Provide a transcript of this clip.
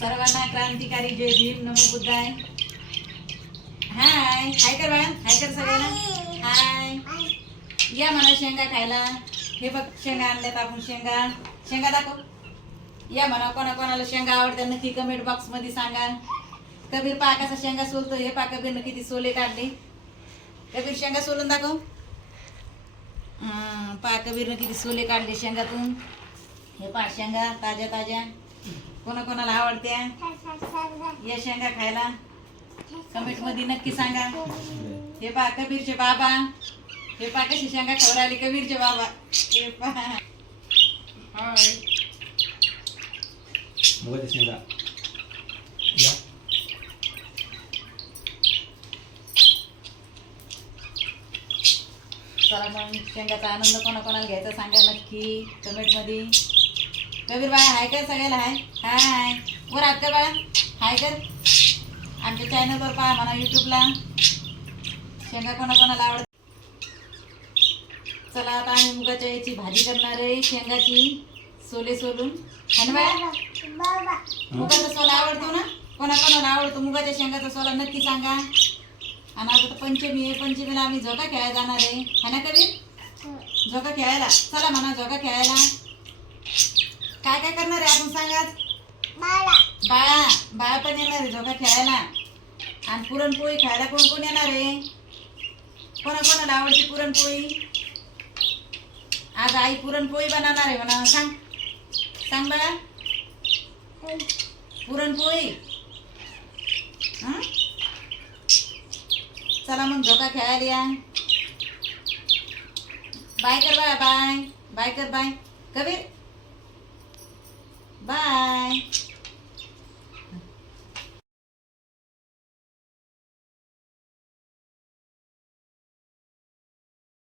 सर्वांना क्रांतिकारी जय भीम नमो बुद्धाय. हाय हाय कर बाळा हाय कर सगळ्यांना. हाय. या मला शेंगा खायला. हे बघ शेंगा आणल्यात आपण शेंगा. शेंगा दाखव. या म्हणा कोणाकोणाला शेंगा आवडतात नक्की कमेंट बॉक्समध्ये सांगा. कबीर पा कसा शेंगा सोलतो. हे पा कबीरनं किती सोले काढले. कबीर शेंगा सोलून दाखव. पा कबीरनं किती सोले काढले शेंगातून. हे पा शेंगा ताज्या ताज्या. कोणा कोणाला आवडत्या? या शेंगा खायला? कमेंटमध्ये नक्की सांगा. हे पा कबीरचे बाबा. हे पा कशी शेंगा खाऊ राहिले कबीरचे बाबा. हे पा हाय. मुगाच्या शेंगा. या. चला मग शेंगाचा आनंद कोणा कोणाला घ्यायचा सांगा नक्की कमेंटमध्ये कबीर बाळा हाय कर सगळ्याला हाय. हाय. वर हात कर बाळा. हाय कर. आमच्या चॅनलवर पहा म्हणा युट्यूबला शेंगा कोणा कोणाला आवडत चला आता आम्ही मुगाच्या याची भाजी करणार आहे शेंगाची सोले सोलून. आणि बाळा? मुगाचा सोला आवडतो ना? कोणा कोणाला आवडतो? मुगाच्या शेंगाचा सोला नक्की सांगा. आणि आता पंचमी आहे पंचमीला आम्ही झोका खेळायला जाणार आहे. हा ना कबीर? झोका खेळायला. चला म्हणा झोका खेळायला. काय काय करणार आहे आपण सांगा? बाळा. बाळा पण येणार आहे झोका खेळायला. आणि पुरणपोळी खायला कोण कोण येणार आहे? कोणा कोणाला आवडते पुरणपोळी? आज आई पुरणपोळी बनवणार आहे म्हणा सांग. सांग बाळा. पुरणपोळी. हं? चला मग झोका खेळायला या. बाय कर बाय बाय. बाय कर बाय. कबीर बाय